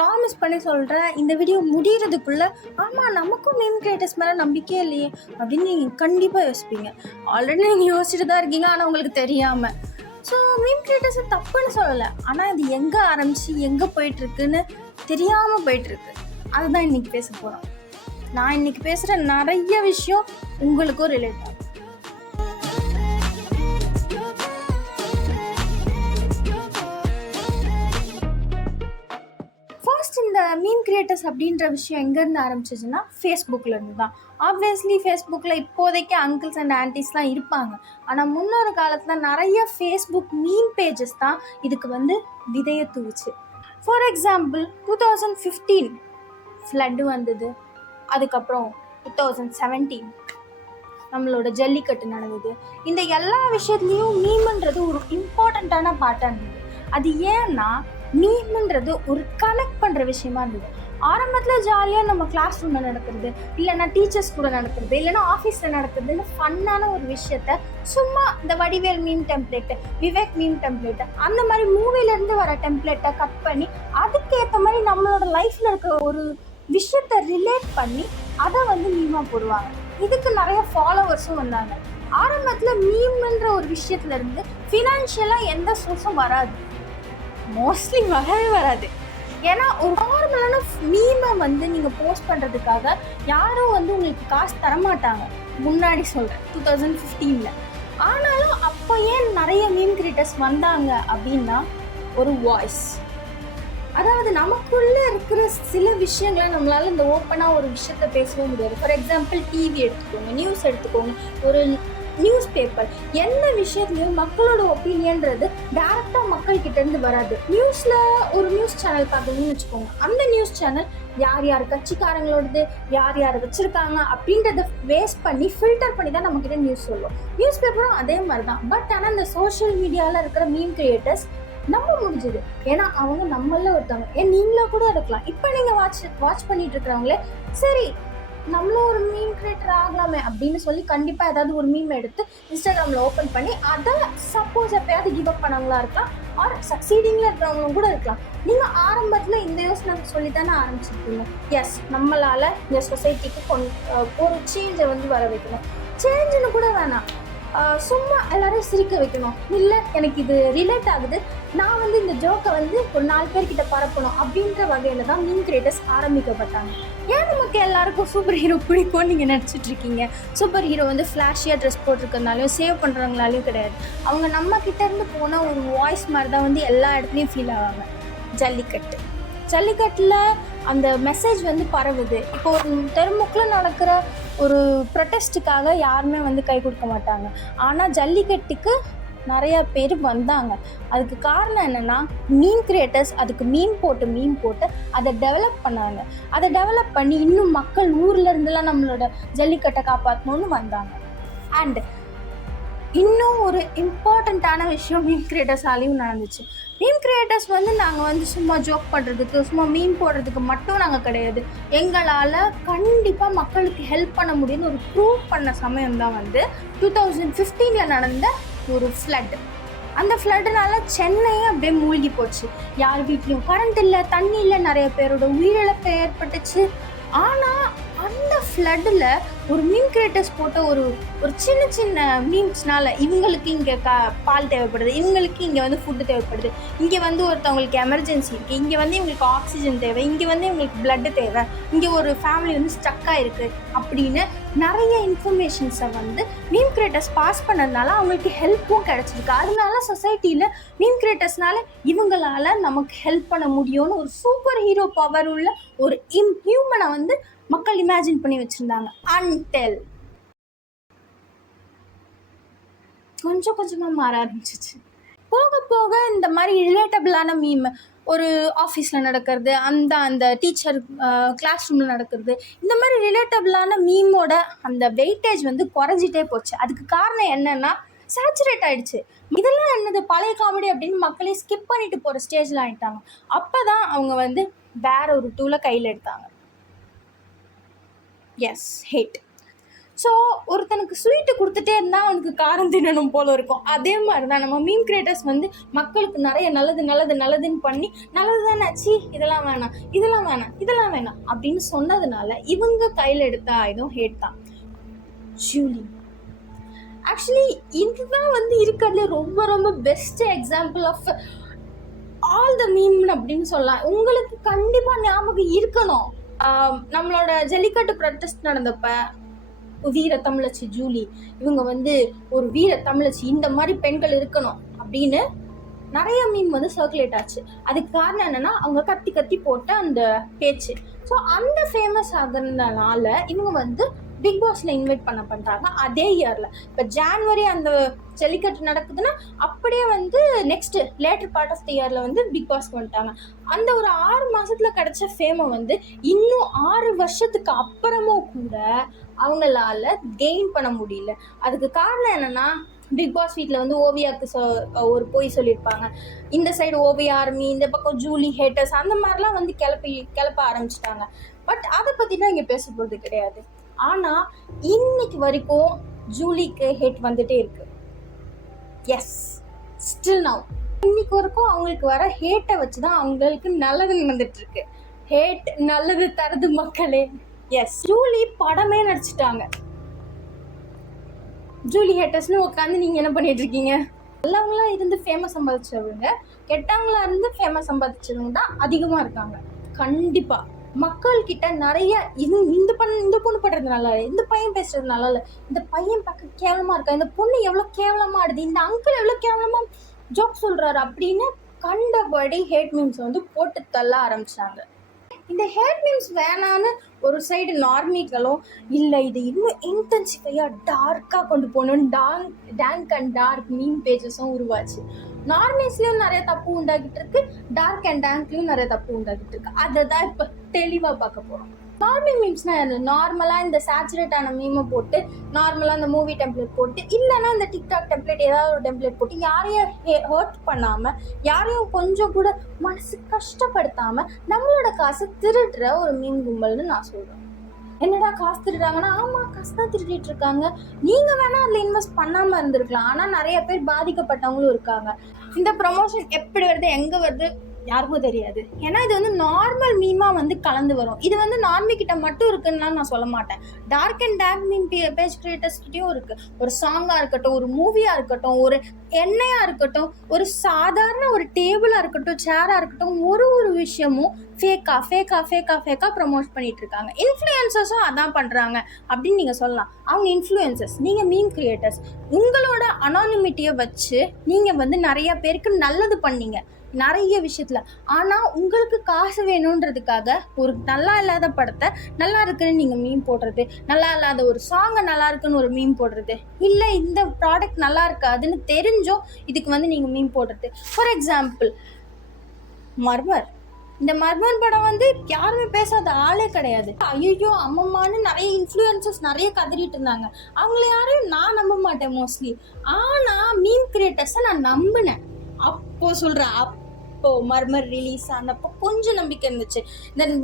Promise பண்ணி சொல்கிறேன், இந்த வீடியோ முடிகிறதுக்குள்ளே ஆமாம் நமக்கும் மீம் கிரியேட்டர்ஸ் மேலே நம்பிக்கையே இல்லையே அப்படின்னு நீங்கள் கண்டிப்பாக யோசிப்பீங்க. ஆல்ரெடி நீங்கள் யோசிச்சுட்டு தான் இருக்கீங்க, ஆனால் உங்களுக்கு தெரியாமல். ஸோ மீம் கிரியேட்டர்ஸை தப்புன்னு சொல்லலை, ஆனால் இது எங்கே ஆரம்பித்து எங்கே போயிட்டுருக்குன்னு தெரியாமல் போயிட்டுருக்கு. அதுதான் இன்றைக்கி பேச போகிறோம். நான் இன்றைக்கி பேசுகிற நிறைய விஷயம் உங்களுக்கும் ரிலேட் ஆகும். இந்த மீம் கிரியேட்டர்ஸ் அப்படின்ற விஷயம் எங்கேருந்து ஆரம்பிச்சிச்சுன்னா ஃபேஸ்புக்கிலேருந்து தான். ஆப்வியஸ்லி ஃபேஸ்புக்கில் இப்போதைக்கு அங்கிள்ஸ் அண்ட் ஆன்டிஸ்லாம் இருப்பாங்க, ஆனால் முன்னொரு காலத்தில் நிறைய ஃபேஸ்புக் மீம் பேஜஸ் தான் இதுக்கு விதையை தூவுச்சு. ஃபார் எக்ஸாம்பிள் 2015 ஃப்ளட்டு வந்தது. அதுக்கப்புறம் 2017 நம்மளோட ஜல்லிக்கட்டு நடந்தது. இந்த எல்லா விஷயத்துலேயும் மீம்ன்றது ஒரு இம்பார்ட்டண்ட்டான பார்ட்டாக இருந்தது. அது ஏன்னா மீம்ன்றது ஒரு கனெக்ட் பண்ணுற விஷயமா இருந்தது. ஆரம்பத்தில் ஜாலியாக நம்ம கிளாஸ் ரூமில் நடக்கிறது, இல்லைன்னா டீச்சர்ஸ் கூட நடக்கிறது, இல்லைன்னா ஆஃபீஸில் நடக்கிறதுன்னு ஃபன்னான ஒரு விஷயத்த சும்மா இந்த Vadivel meme template, Vivek meme template, அந்த மாதிரி மூவிலேருந்து வர டெம்ப்ளேட்டை கட் பண்ணி அதுக்கேற்ற மாதிரி நம்மளோட லைஃப்பில் இருக்கிற ஒரு விஷயத்தை ரிலேட் பண்ணி அதை மீமாக போடுவாங்க. இதுக்கு நிறைய ஃபாலோவர்ஸும் வந்தாங்க. ஆரம்பத்தில் மீம்ன்ற ஒரு விஷயத்துலேருந்து ஃபினான்ஷியலாக எந்த சோர்ஸும் வராது, மோஸ்ட்லி வரவே வராது. ஏன்னா ஒரு நார்மலான மீமை நீங்கள் போஸ்ட் பண்ணுறதுக்காக யாரும் உங்களுக்கு காசு தரமாட்டாங்க, முன்னாடி சொல்கிறேன் 2015. ஆனாலும் அப்போ ஏன் நிறைய மீம் கிரியேட்டர்ஸ் வந்தாங்க அப்படின்னா, ஒரு வாய்ஸ், அதாவது நமக்குள்ளே இருக்கிற சில விஷயங்களை நம்மளால் இந்த ஓப்பனாக ஒரு விஷயத்த பேசவே முடியாது. ஃபார் எக்ஸாம்பிள் டிவி எடுத்துக்கோங்க, நியூஸ் எடுத்துக்கோங்க, ஒரு நியூஸ் பேப்பர், என்ன விஷயத்துலையும் மக்களோட ஒப்பீனியன்றது டேரெக்டாக மக்கள்கிட்டேருந்து வராது. நியூஸில் ஒரு நியூஸ் சேனல் பார்க்குறீங்கன்னு வச்சுக்கோங்க, அந்த நியூஸ் சேனல் யார் யார் கட்சிக்காரங்களோடது, யார் யார் வச்சுருக்காங்க அப்படின்றத வேஸ்ட் பண்ணி ஃபில்டர் பண்ணி தான் நம்மக்கிட்ட நியூஸ் சொல்லும். நியூஸ் பேப்பரும் அதே மாதிரி தான். பட் ஆனால் இந்த சோஷியல் மீடியாவில் இருக்கிற மீம் கிரியேட்டர்ஸ் நம்ப முடிஞ்சுது, ஏன்னா அவங்க நம்மள ஒருத்தவங்க, நீங்களா கூட இருக்கலாம். இப்போ நீங்கள் வாட்ச் பண்ணிட்டு இருக்கிறவங்களே சரி நம்மளும் ஒரு மீம் கிரியேட்டர் ஆகலாமே அப்படின்னு சொல்லி கண்டிப்பாக ஏதாவது ஒரு மீம் எடுத்து இன்ஸ்டாகிராமில் ஓப்பன் பண்ணி அதை சப்போஸ் எப்போயாவது கிவ் அப் பண்ணவங்களா இருக்கலாம், ஆர் சக்சீடிங்கில் இருக்கிறவங்களும் கூட இருக்கலாம். நீங்கள் ஆரம்பத்தில் இந்த யோசனை சொல்லி தானே ஆரம்பிச்சிருக்கீங்க. எஸ், நம்மளால் இந்த சொசைட்டிக்கு ஒரு சேஞ்சை வர வைக்கணும். சேஞ்சுன்னு கூட வேணாம், சும்மா எல்லாரையும் சிரிக்க வைக்கணும், இல்லை எனக்கு இது ரிலேட் ஆகுது, நான் இந்த ஜோக்கை ஒரு 4 பேர்கிட்ட பரப்பணும் அப்படின்ற வகையில் தான் மீம் கிரியேட்டர்ஸ் ஆரம்பிக்கப்பட்டாங்க. ஏன் நமக்கு எல்லாருக்கும் சூப்பர் ஹீரோ பிடிக்கும்னு நீங்கள் நினச்சிட்டு இருக்கீங்க? சூப்பர் ஹீரோ ஃப்ளாஷியாக ட்ரெஸ் போட்டிருக்கிறதுனாலையும் சேவ் பண்ணுறவங்களாலையும் கிடையாது. அவங்க நம்ம கிட்டேருந்து போனால் ஒரு வாய்ஸ் மாதிரி தான் எல்லா இடத்துலையும் ஃபீல் ஆவாங்க. ஜல்லிக்கட்டில் அந்த மெசேஜ் பரவுது. இப்போ ஒரு தெருமுக்கில் நடக்கிற ஒரு ப்ரொட்டஸ்ட்டுக்காக யாருமே கை கொடுக்க மாட்டாங்க, ஆனால் ஜல்லிக்கட்டுக்கு நிறையா பேர் வந்தாங்க. அதுக்கு காரணம் என்னென்னா, மீம் கிரியேட்டர்ஸ் அதுக்கு மீம் போட்டு அதை டெவலப் பண்ணாங்க. அதை டெவலப் பண்ணி இன்னும் மக்கள் ஊரில் இருந்தெல்லாம் நம்மளோட ஜல்லிக்கட்டை காப்பாற்றணுன்னு வந்தாங்க. அண்ட் இன்னும் ஒரு இம்பார்ட்டண்ட்டான விஷயம் மீம் கிரியேட்டர்ஸாலையும் நடந்துச்சு. மீம் கிரியேட்டர்ஸ் நாங்கள் சும்மா ஜோக் பண்ணுறதுக்கு, சும்மா மீம் போடுறதுக்கு மட்டும் நாங்கள் கிடையாது, எங்களால் கண்டிப்பாக மக்களுக்கு ஹெல்ப் பண்ண முடியும்னு ஒரு ப்ரூவ் பண்ண சமயம் தான் 2015 நடந்த ஒரு ஃப்ளட். அந்த ஃப்ளட்டுனால சென்னையே அப்படியே மூழ்கி போச்சு. யார் வீட்லேயும் கரண்ட் இல்லை, தண்ணி இல்லை, நிறைய பேரோட உயிரிழப்பு ஏற்பட்டுச்சு. ஆனால் அந்த ஃப்ளட்டில் ஒரு மீம் கிரியேட்டர்ஸ் போட்ட ஒரு சின்ன சின்ன மீம்ஸ்னால இவங்களுக்கு இங்கே பால் தேவைப்படுது, இவங்களுக்கு இங்கே ஃபுட்டு தேவைப்படுது, இங்கே ஒருத்தவங்களுக்கு எமர்ஜென்சி இருக்குது, இங்கே இவங்களுக்கு ஆக்சிஜன் தேவை, இங்கே இவங்களுக்கு பிளட்டு தேவை, இங்கே ஒரு ஃபேமிலி ஸ்டக்காக இருக்குது அப்படின்னு நிறைய இன்ஃபர்மேஷன்ஸை மீம் கிரியேட்டர்ஸ் பாஸ் பண்ணதுனால அவங்களுக்கு ஹெல்ப்பும் கிடச்சிருக்கு. அதனால சொசைட்டியில் மீம் கிரியேட்டர்ஸ்னால இவங்களால் நமக்கு ஹெல்ப் பண்ண முடியும்னு ஒரு சூப்பர் ஹீரோ பவர் உள்ள ஒரு ஹியூமனை மக்கள் இமேஜின் பண்ணி வச்சுருந்தாங்க. அன்டில் கொஞ்சம் கொஞ்சமாக மாற ஆரம்பிச்சிச்சு. போக போக இந்த மாதிரி ரிலேட்டபிளான மீம், ஒரு ஆஃபீஸில் நடக்கிறது, அந்த டீச்சர் கிளாஸ் ரூமில் நடக்கிறது, இந்த மாதிரி ரிலேட்டபிளான மீமோட அந்த வெயிட்டேஜ் குறைஞ்சிட்டே போச்சு. அதுக்கு காரணம் என்னென்னா, சேச்சுரேட் ஆகிடுச்சு. இதெல்லாம் என்னது பழைய காமெடி அப்படின்னு மக்களே ஸ்கிப் பண்ணிட்டு போகிற ஸ்டேஜில் ஆகிட்டாங்க. அப்போ தான் அவங்க வேற ஒரு டூலை கையில் எடுத்தாங்க. எஸ், ஹேட். ஸோ ஒருத்தனுக்கு ஸ்வீட்டு கொடுத்துட்டே இருந்தால் அவனுக்கு காரம் தின்னணும் போல இருக்கும். அதே மாதிரி தான் நம்ம மீம் கிரியேட்டர்ஸ் வந்து மக்களுக்கு நிறைய நல்லதுன்னு பண்ணி நல்லது தானே ஆச்சு, இதெல்லாம் வேணாம் இதெல்லாம் வேணாம் அப்படின்னு சொன்னதுனால இவங்க கையில் எடுத்த ஆயுதம் ஹேட் தான். ஜூலி ஆக்சுவலி இதுதான் வந்து இருக்கிறதுல ரொம்ப ரொம்ப best example of all the meme அப்படின்னு சொல்லலாம். உங்களுக்கு கண்டிப்பாக ஞாபகம் இருக்கணும், நம்மளோட ஜல்லிக்கட்டு ப்ரொட்டஸ்ட் நடந்தப்ப வீர தமிழச்சி ஜூலி இவங்க வந்து ஒரு வீர தமிழச்சி, இந்த மாதிரி பெண்கள் இருக்கணும் அப்படின்னு நிறைய மீம் வந்து சர்க்குலேட் ஆச்சு. அதுக்கு காரணம் என்னன்னா அவங்க கத்தி போட்ட அந்த பேச்சு. ஸோ அந்த ஃபேமஸ் ஆகுறதுனால இவங்க வந்து பிக் பாஸ்ல இன்வைட் பண்றாங்க அதே இயர்ல. இப்போ ஜான்வரி அந்த ஜல்லிக்கட்டு நடக்குதுன்னா அப்படியே வந்து next later part of the இயர்ல வந்து பிக் பாஸ்க்கு வந்துட்டாங்க. அந்த ஒரு 6 மாசத்துல கிடைச்ச ஃபேமை வந்து இன்னும் 6 வருஷத்துக்கு அப்புறமும் கூட அவங்களால கெயின் பண்ண முடியல. அதுக்கு காரணம் என்னன்னா பிக் பாஸ் வீட்டில் வந்து ஓவியாவுக்கு ஒரு போய் சொல்லியிருப்பாங்க, இந்த சைடு ஓவியா ஆர்மி, இந்த பக்கம் ஜூலி ஹேட்டர்ஸ், அந்த மாதிரிலாம் வந்து கிளப்ப ஆரம்பிச்சிட்டாங்க. பட் அதை பற்றிலாம் இங்கே பேச போகிறது கிடையாது. ஆனால் இன்னைக்கு வரைக்கும் ஜூலிக்கு ஹேட் வந்துட்டே இருக்கு. எஸ், ஸ்டில் நவ் இன்னைக்கு வரைக்கும் அவங்களுக்கு வர ஹேட்டை வச்சு தான் அவங்களுக்கு நல்லது நடந்துட்டு இருக்கு. ஹேட் நல்லது தருது மக்களே. எஸ், ஜூலி படமே நடிச்சிட்டாங்க. ஜூலி ஹேட்டர்ஸ்னு உட்காந்து நீங்க என்ன பண்ணிட்டு இருக்கீங்க? நல்லவங்களா இருந்து ஃபேமஸ் சம்பாதிச்சவங்க, கெட்டவங்களா இருந்து ஃபேமஸ் சம்பாதிச்சவங்க தான் அதிகமா இருக்காங்க. கண்டிப்பா மக்கள் கிட்ட நிறைய இந்த பொண்ணு படுறது நல்லா இல்லை, இந்த பையன் பேசுறது நல்லா இல்லை, இந்த பையன் பார்க்க கேவலமா இருக்கா, இந்த பொண்ணு எவ்வளவு கேவலமா ஆடுது, இந்த அங்கிள் எவ்வளவு கேவலமா ஜோக் சொல்றாரு அப்படின்னு கண்டபடி ஹேட் மீம்ஸ் வந்து போட்டு தள்ள ஆரம்பிச்சாங்க. இந்த ஹேட் மீம்ஸ் வேணான்னு ஒரு சைடு நார்மிகளும் இல்லை, இது இன்னும் இன்டென்சிஃபையாக டார்க்காக கொண்டு போகணும்னு டேங்க் அண்ட் டார்க் மீம் பேஜஸும் உருவாச்சு. நார்மல்ஸ்லையும் நிறைய தப்பு உண்டாகிட்டு இருக்கு, டார்க் அண்ட் டேங்க்லையும் நிறைய தப்பு உண்டாகிட்டு இருக்கு. அதை தான் இப்போ தெளிவாக பார்க்க போகிறோம். நார்மல் மீம்ஸ்னா நார்மலாக இந்த சேச்சுரேட்டான மீமை போட்டு நார்மலாக இந்த மூவி டெம்ப்ளேட் போட்டு இல்லைன்னா இந்த டிக்டாக் டெம்ப்ளேட் ஏதாவது ஒரு டெம்ப்ளேட் போட்டு யாரையும் ஹர்ட் பண்ணாமல் யாரையும் கொஞ்சம் கூட மனசு கஷ்டப்படுத்தாமல் நம்மளோட காசை திருடுற ஒரு மீன் கும்பல்னு நான் சொல்கிறேன். என்னடா காசு திருடுறாங்கன்னா, ஆமாம் காசு தான் திருடிட்டு இருக்காங்க. நீங்கள் வேணால் அதில் இன்வெஸ்ட் பண்ணாமல் இருந்திருக்கலாம். ஆனால் நிறைய பேர் பாதிக்கப்பட்டவங்களும் இருக்காங்க. இந்த ப்ரமோஷன் எப்படி வருது, எங்கே வருது யாருக்கும் தெரியாது. ஏன்னா இது வந்து நார்மல் மீமா வந்து கலந்து வரும். இது வந்து நார்மி கிட்ட மட்டும் இருக்குன்னு நான் சொல்ல மாட்டேன். Dark and take meme page creators கிட்டயும் இருக்கு. ஒரு சாங்கா இருக்கட்டும், ஒரு மூவியா இருக்கட்டும், ஒரு எண்ணெயா இருக்கட்டும், ஒரு சாதாரண ஒரு டேபிளா இருக்கட்டும், சேரா இருக்கட்டும், ஒரு விஷயமும் ஃபேக்கா ப்ரமோட் பண்ணிட்டு இருக்காங்க. இன்ஃப்ளூயன்சர்ஸும் அதான் பண்றாங்க அப்படின்னு நீங்க சொல்லலாம். அவங்க இன்ஃப்ளூயன்சர்ஸ், நீங்க மீம் கிரியேட்டர்ஸ். உங்களோட அனானிமிட்டியை வச்சு நீங்க வந்து நிறைய பேருக்கு நல்லது பண்ணீங்க நிறைய விஷயத்துல. ஆனா உங்களுக்கு காசு வேணும்ன்றதுக்காக ஒரு நல்லா இல்லாத படத்தை நல்லா இருக்குன்னு நீங்க மீம் போடுறது, நல்லா இல்லாத ஒரு சாங்கை நல்லா இருக்குன்னு ஒரு மீம் போடுறது, இல்ல இந்த ப்ராடக்ட் நல்லா இருக்காதுன்னு தெரிஞ்சோ இதுக்கு வந்து நீங்க மீம் போடுறது. For example மர்மர். இந்த மர்மர் படம் வந்து யாருமே பேசாத ஆளே கிடையாது. ஐயோ அம்மம்மான்னு நிறைய இன்ஃப்ளூயன்சர்ஸ் நிறைய கதறிட்டு இருந்தாங்க. அவங்கள யாரையும் நான் நம்ப மாட்டேன் மோஸ்ட்லி. ஆனா மீம் கிரியேட்டர்ஸை நான் நம்பினேன். அப்போ சொல்றேன், அப்போ மர்மர் ரிலீஸ் ஆனப்போ கொஞ்சம் நம்பிக்கை இருந்துச்சு,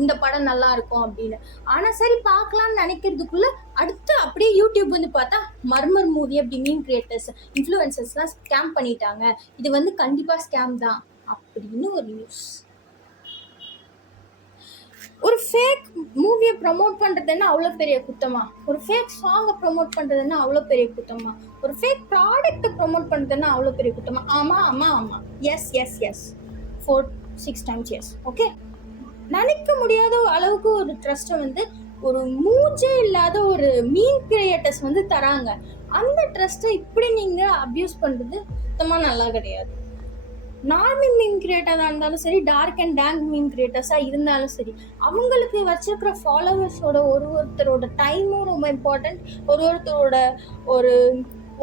இந்த படம் நல்லா இருக்கும் அப்படின்னு. ஆனா சரி பார்க்கலாம்னு நினைக்கிறதுக்குள்ள அடுத்து அப்படியே யூடியூப் வந்து பார்த்தா மர்மர் மூவி அப்படி மீம் கிரியேட்டர்ஸ் இன்ஃப்ளூயன்சர்ஸ்லாம் ஸ்கேம் பண்ணிட்டாங்க, இது வந்து கண்டிப்பா ஸ்கேம் தான் அப்படின்னு ஒரு நியூஸ். ஒரு ஃபேக் மூவியை ப்ரமோட் பண்ணுறதுன்னா அவ்வளோ பெரிய குத்தமா? ஒரு ஃபேக் சாங்கை ப்ரமோட் பண்ணுறதுன்னா அவ்வளோ பெரிய குத்தமா? ஒரு ஃபேக் ப்ராடக்ட்டை ப்ரமோட் பண்ணுறதுன்னா அவ்வளோ பெரிய குத்தமா? ஆமாம் எஸ் 4-6 times எஸ். ஓகே, நினைக்க முடியாத அளவுக்கு ஒரு ட்ரஸ்ட்டை வந்து ஒரு மூஞ்சே இல்லாத ஒரு மீம் கிரியேட்டர்ஸ் வந்து தராங்க. அந்த ட்ரஸ்ட்டை இப்படி நீங்கள் அப்யூஸ் பண்ணுறது சுத்தமாக நல்லா கிடையாது. நார்மல் மீம் கிரியேட்டராக இருந்தாலும் சரி, டார்க் அண்ட் டேங்க் மீம் கிரியேட்டர்ஸாக இருந்தாலும் சரி, அவங்களுக்கு வச்சிருக்கிற ஃபாலோவர்ஸோட ஒருத்தரோட டைமும் ரொம்ப இம்பார்ட்டன்ட், ஒருத்தரோட ஒரு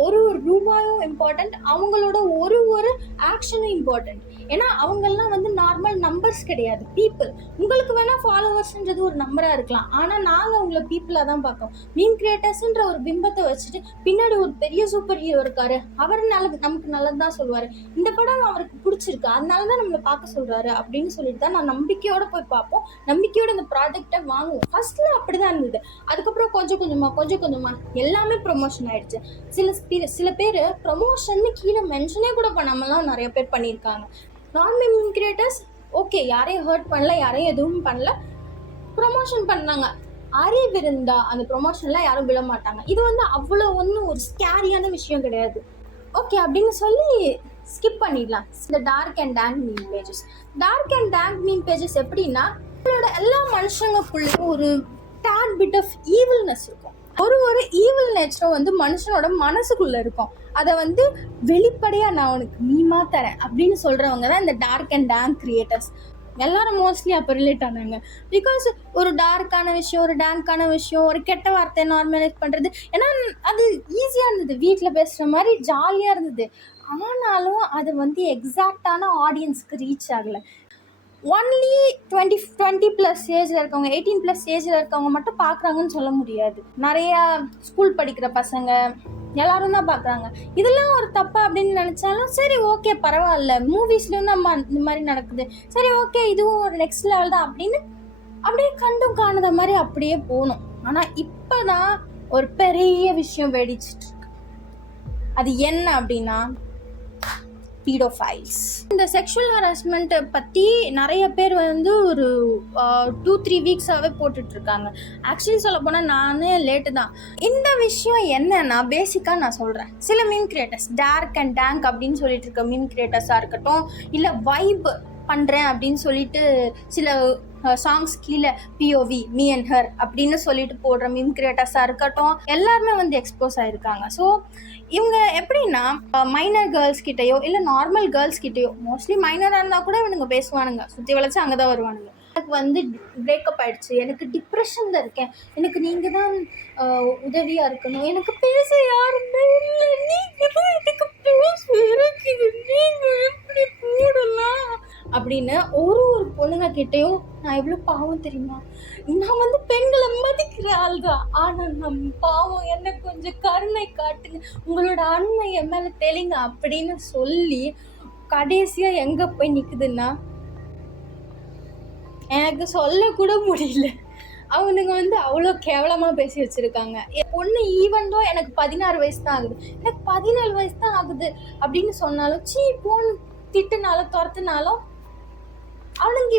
ஒரு ஒரு ரூபாயும் இம்பார்ட்டண்ட், அவங்களோட ஒரு ஒரு ஆக்ஷனும் இம்பார்ட்டண்ட். ஏன்னா அவங்கெல்லாம் வந்து நார்மல் நம்பர்ஸ் கிடையாது, பீப்புள். உங்களுக்கு வேணா ஃபாலோவர்ஸ்ன்றது ஒரு நம்பராக இருக்கலாம், ஆனால் நாங்கள் உங்களை பீப்புளாக தான் பார்க்கோம். மீம் கிரியேட்டர்ஸ்ன்ற ஒரு பிம்பத்தை வச்சுட்டு பின்னாடி ஒரு பெரிய சூப்பர் ஹீரோ இருக்காரு, அவர் நமக்கு நல்லது தான் சொல்லுவார், இந்த படம் அவருக்கு பிடிச்சிருக்கு அதனால தான் நம்மளை பார்க்க சொல்கிறாரு அப்படின்னு சொல்லிட்டு தான் நான் நம்பிக்கையோடு போய் பார்ப்போம், நம்பிக்கையோடு இந்த ப்ராடக்டை வாங்குவோம். ஃபர்ஸ்ட்ல அப்படி தான் இருந்தது. அதுக்கப்புறம் கொஞ்சம் கொஞ்சமாக எல்லாமே ப்ரொமோஷன் ஆயிடுச்சு. சில பேர் ப்ரொமோஷன் கீழே மென்ஷனே கூட பண்ணாமலாம் நிறைய பேர் பண்ணியிருக்காங்க. நான் மீம் கிரியேட்டர்ஸ் ஓகே, யாரையும் ஹர்ட் பண்ணல, யாரையும் எதுவும் பண்ணல, ப்ரொமோஷன் பண்ணாங்க. அறிவு இருந்தா அந்த ப்ரொமோஷன்லாம் யாரும் விட மாட்டாங்க. இது வந்து அவ்வளோ ஒன்றும் ஒரு ஸ்கேரியான விஷயம் கிடையாது. ஓகே அப்படின்னு சொல்லி ஸ்கிப் பண்ணிடலாம். இந்த dark and tank meme pages எப்படின்னா, உங்களோட எல்லா மனுஷங்களுக்குள்ளேயும் ஒரு டேட் பிட் ஆஃப் ஈவில்னஸ் இருக்கும். ஒரு ஈவில் நேச்சரும் வந்து மனுஷனோட மனசுக்குள்ள இருக்கும். அதை வந்து வெளிப்படையா நான் உனக்கு மீமா தரேன் அப்படின்னு சொல்றவங்க தான் இந்த டார்க் அண்ட் டேங்க் கிரியேட்டர்ஸ். எல்லாரும் மோஸ்ட்லி அப்போ ரிலேட் ஆனாங்க. பிகாஸ் ஒரு டார்க்கான விஷயம், ஒரு டேங்கான விஷயம், ஒரு கெட்ட வார்த்தையை நார்மலைஸ் பண்ணுறது, ஏன்னா அது ஈஸியாக இருந்தது, வீட்டில் பேசுகிற மாதிரி ஜாலியாக இருந்தது. ஆனாலும் அது வந்து எக்ஸாக்டான ஆடியன்ஸுக்கு ரீச் ஆகலை. ஒன்லி 20+ ஏஜில் இருக்கவங்க, 18+ ஏஜில் இருக்கவங்க மட்டும் பார்க்குறாங்கன்னு சொல்ல முடியாது. நிறையா ஸ்கூல் படிக்கிற பசங்க எல்லாரும் தான் பார்க்குறாங்க. இதெல்லாம் ஒரு தப்பு அப்படின்னு நினச்சாலும் சரி ஓகே பரவாயில்ல, மூவிஸ்லேயும் நம்ம இந்த மாதிரி நடக்குது, சரி ஓகே இதுவும் ஒரு நெக்ஸ்ட் லெவல் தான் அப்படின்னு அப்படியே கண்டும் காணாத மாதிரி அப்படியே போகணும். ஆனால் இப்போ தான் ஒரு பெரிய விஷயம் வெடிச்சிட்டு இருக்கு. அது என்ன அப்படின்னா பீடோஃபைல்ஸ். இந்த செக்ஷுவல் ஹராஸ்மெண்ட்டை பற்றி நிறைய பேர் வந்து ஒரு 2-3 வீக்ஸாகவே போட்டுட்ருக்காங்க. ஆக்சுவலி சொல்ல போனால் நானே லேட்டு தான். இந்த விஷயம் என்னன்னா பேசிக்காக நான் சொல்கிறேன். சில meme creators dark and tank அப்படின்னு சொல்லிட்டு இருக்க மீம் கிரியேட்டர்ஸாக இருக்கட்டும், இல்லை வைப் பண்ணுறேன் அப்படின்னு சொல்லிட்டு சில சாங்ஸ் கீழே பிஓவி மீ அண்ட் ஹர் அப்படின்னு சொல்லிட்டு போடுற மீம் கிரியேட்டர்ஸாக இருக்கட்டும், எல்லாருமே வந்து எக்ஸ்போஸ் ஆகிருக்காங்க. ஸோ இவங்க எப்படின்னா மைனர் கேர்ள்ஸ் கிட்டேயோ இல்லை நார்மல் கேர்ள்ஸ் கிட்டேயோ, மோஸ்ட்லி மைனராக இருந்தால் கூட இவனுங்க பேசுவானுங்க, சுற்றி வளைச்சு அங்கே தான் வருவானுங்க. எனக்கு வந்து பிரேக்கப் ஆகிடுச்சு, எனக்கு டிப்ரெஷனில் இருக்கேன், எனக்கு நீங்கள் தான் உதவியாக இருக்கணும், எனக்கு பேச யாருமே இல்லை, நீங்கள் தான் எனக்கு பேச இருக்குது, நீங்கள் எப்படி போடலாம் அப்படின்னு ஒரு பொண்ணுங்க கிட்டேயும் நான் எவ்வளோ பாவம் தெரியுமா, நான் வந்து பெண்களை மதிக்கிற ஆள் தான், ஆனால் நம்ம பாவம் என்ன கொஞ்சம் கருணை காட்டுங்க, உங்களோட அன்னை என் மேலே தெளிங்க அப்படின்னு சொல்லி கடைசியாக எங்கே போய் நிற்குதுன்னா, எனக்கு சொல்லக்கூட முடியல. அவனுங்க வந்து அவ்வளோ கேவலமாக பேசி வச்சுருக்காங்க. என் பொண்ணு ஈவன்தோ எனக்கு 16 வயசு தான் ஆகுது, எனக்கு 17 வயசு தான் ஆகுது அப்படின்னு சொன்னாலும், போன் திட்டுனாலும் துரத்துனாலும் அவனுங்க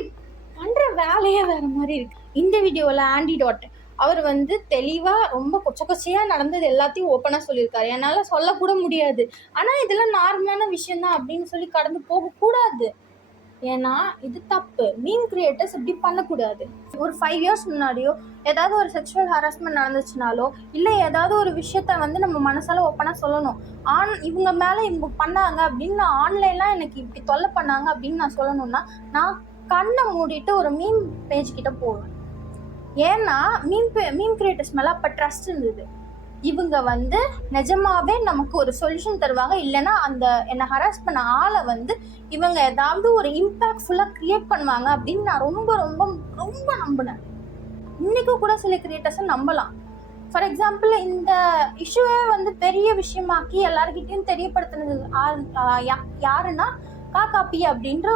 பண்ணுற வேலையே வேறு மாதிரி இருக்கு. இந்த வீடியோவில் ஆன்டிடாட் அவர் வந்து தெளிவாக ரொம்ப கொச்சையாக நடந்தது எல்லாத்தையும் ஓப்பனாக சொல்லியிருக்காரு. என்னால் சொல்லக்கூட முடியாது, ஆனால் இதெல்லாம் நார்மலான விஷயந்தான் அப்படின்னு சொல்லி கடந்து போகக்கூடாது. ஏன்னா இது தப்பு. மீம் கிரியேட்டர்ஸ் இப்படி பண்ணக்கூடாது. ஒரு 5 இயர்ஸ் முன்னாடியோ ஏதாவது ஒரு செக்ஷுவல் ஹராஸ்மெண்ட் நடந்துச்சுனாலோ இல்லை ஏதாவது ஒரு விஷயத்த வந்து நம்ம மனசால ஓப்பனாக சொல்லணும். இவங்க மேலே இவங்க பண்ணாங்க அப்படின்னு நான் ஆன்லைன்லாம் எனக்கு இப்படி தொல்லை பண்ணாங்க அப்படின்னு நான் சொல்லணும்னா நான் கண்ணை மூடிட்டு ஒரு மீம் பேஜ் கிட்ட போவேன். ஏன்னா மீம் கிரியேட்டர்ஸ் மேலே அப்போ ட்ரஸ்ட் இருந்தது. இவங்க வந்து நிஜமாவே நமக்கு ஒரு சொல்யூஷன் தருவாங்க, இல்லைன்னா அந்த என்னை ஹராஸ் பண்ண ஆளை வந்து இவங்க ஏதாவது ஒரு இம்பேக்ட்ஃபுல்லாக கிரியேட் பண்ணுவாங்க அப்படின்னு நான் ரொம்ப ரொம்ப ரொம்ப நம்பினேன். இன்னைக்கும் கூட சில கிரியேட்டர்ஸை நம்பலாம். ஃபார் எக்ஸாம்பிள் இந்த இஷ்யூவே வந்து பெரிய விஷயமாக்கி எல்லாருக்கிட்டையும் தெரியப்படுத்தினது யாருன்னா காக்காப்பி அப்படின்ற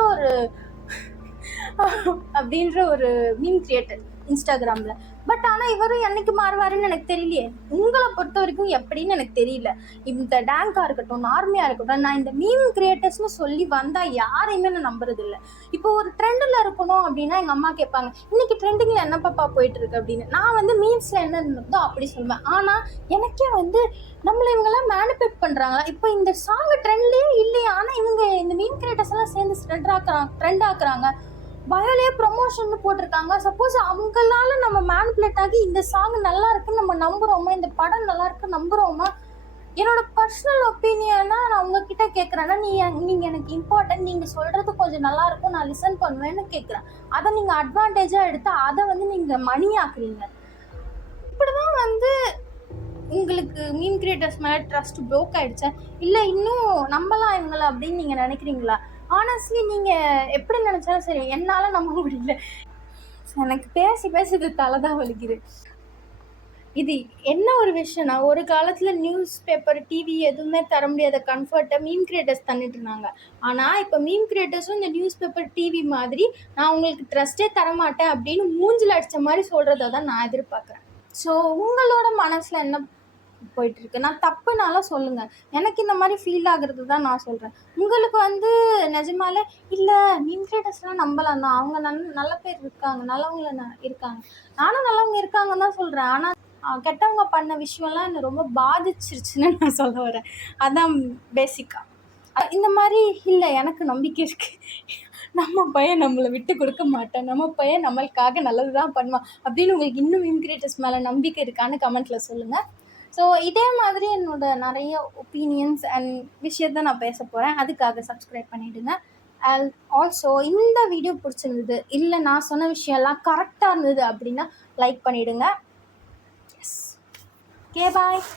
ஒரு மீம் கிரியேட்டர் இன்ஸ்டாகிராமில். பட் ஆனால் இவரும் என்னைக்கு மாறுவாருன்னு எனக்கு தெரியலையே. உங்களை பொறுத்த வரைக்கும் எப்படின்னு எனக்கு தெரியல. இந்த டேங்காக இருக்கட்டும், நார்மியாக இருக்கட்டும், நான் இந்த மீம் கிரியேட்டர்ஸ்னு சொல்லி வந்தால் யாரையுமே நான் நம்புறது இல்லை. இப்போ ஒரு ட்ரெண்டில் இருக்கணும் அப்படின்னா எங்கள் அம்மா கேட்பாங்க, இன்னைக்கு ட்ரெண்டிங்கில் என்ன பாப்பா போயிட்டு இருக்கு அப்படின்னு. நான் வந்து மீம்ஸில் என்ன இருந்ததோ அப்படி சொல்லுவேன். ஆனால் எனக்கே வந்து நம்மளை இவங்கெல்லாம் மேனிபுலேட் பண்ணுறாங்களா, இப்போ இந்த சாங் ட்ரெண்ட்லேயே இல்லையா, ஆனால் இவங்க இந்த மீம் கிரியேட்டர்ஸ் எல்லாம் சேர்ந்து ட்ரெண்ட் ஆக்குறாங்க, பயோலேயே ப்ரொமோஷன் போட்டிருக்காங்க. சப்போஸ் அவங்களால நம்ம மேனிபுலேட் ஆகி இந்த சாங் நல்லா இருக்குன்னு நம்ம நம்புகிறோமா, இந்த படம் நல்லா இருக்குன்னு நம்புகிறோமா? என்னோட பர்சனல் ஒப்பீனியனா நான் உங்ககிட்ட கேட்குறேன்னா, நீங்கள் எனக்கு இம்பார்ட்டன்ட், நீங்கள் சொல்கிறது கொஞ்சம் நல்லா இருக்கும், நான் லிசன் பண்ணுவேன்னு கேட்குறேன். அதை நீங்கள் அட்வான்டேஜாக எடுத்து அதை வந்து நீங்கள் மணி ஆக்குறீங்க. இப்படி தான் வந்து உங்களுக்கு மீம் கிரியேட்டர்ஸ் மேலே ட்ரஸ்ட் ப்ரோக் ஆகிடுச்சா, இல்லை இன்னும் நம்பலாம் இவங்கள அப்படின்னு நீங்கள் நினைக்கிறீங்களா? ஆனஸ்ட்லி நீங்கள் எப்படி நினச்சாலும் சரி, என்னால் நம்ப முடியல. எனக்கு பேசி இது தலை தான் வலிக்குது. இது என்ன ஒரு விஷயம்னா, ஒரு காலத்தில் நியூஸ் பேப்பர், டிவி எதுவுமே தர முடியாத கம்ஃபர்ட்டை மீம் கிரியேட்டர்ஸ் தந்துட்டு இருந்தாங்க. ஆனால் இப்போ மீம் கிரியேட்டர்ஸும் இந்த நியூஸ் பேப்பர், டிவி மாதிரி நான் உங்களுக்கு ட்ரஸ்ட்டே தரமாட்டேன் அப்படின்னு மூஞ்சில் அடித்த மாதிரி சொல்கிறத தான் நான் எதிர்பார்க்குறேன். ஸோ உங்களோட மனசில் என்ன போயிட்டுருக்கு? நான் தப்புனாலும் சொல்லுங்கள். எனக்கு இந்த மாதிரி ஃபீல் ஆகுறது தான் நான் சொல்கிறேன். உங்களுக்கு நிஜமாலே இல்லை மீம் கிரியேட்டர்ஸ்லாம் நம்பலாம் தான், அவங்க நல்ல பேர் இருக்காங்க, நல்லவங்கள இருக்காங்க, நானும் நல்லவங்க இருக்காங்கன்னு தான் சொல்கிறேன். ஆனால் கெட்டவங்க பண்ண விஷயம்லாம் என்னை ரொம்ப பாதிச்சிருச்சுன்னு நான் சொல்ல வரேன். அதான் பேசிக்காக. இந்த மாதிரி இல்லை, எனக்கு நம்பிக்கை இருக்குது, நம்ம பையன் நம்மளை விட்டு கொடுக்க மாட்டான், நம்ம பையன் நம்மளுக்காக நல்லது தான் பண்ணுவான் அப்படின்னு உங்களுக்கு இன்னும் மீம் கிரியேட்டர்ஸ் மேலே நம்பிக்கை இருக்கான்னு கமெண்ட்டில் சொல்லுங்கள். ஸோ இதே மாதிரி என்னோட நிறைய ஒப்பீனியன்ஸ் அண்ட் விஷயத்தை நான் பேச போகிறேன். அதுக்காக சப்ஸ்கிரைப் பண்ணிவிடுங்க. அண்ட் ஆல்சோ இந்த வீடியோ பிடிச்சிருந்தது, இல்லை நான் சொன்ன விஷயம்லாம் கரெக்டாக இருந்தது அப்படின்னா லைக் பண்ணிவிடுங்க. எஸ், ஓகே, பாய்.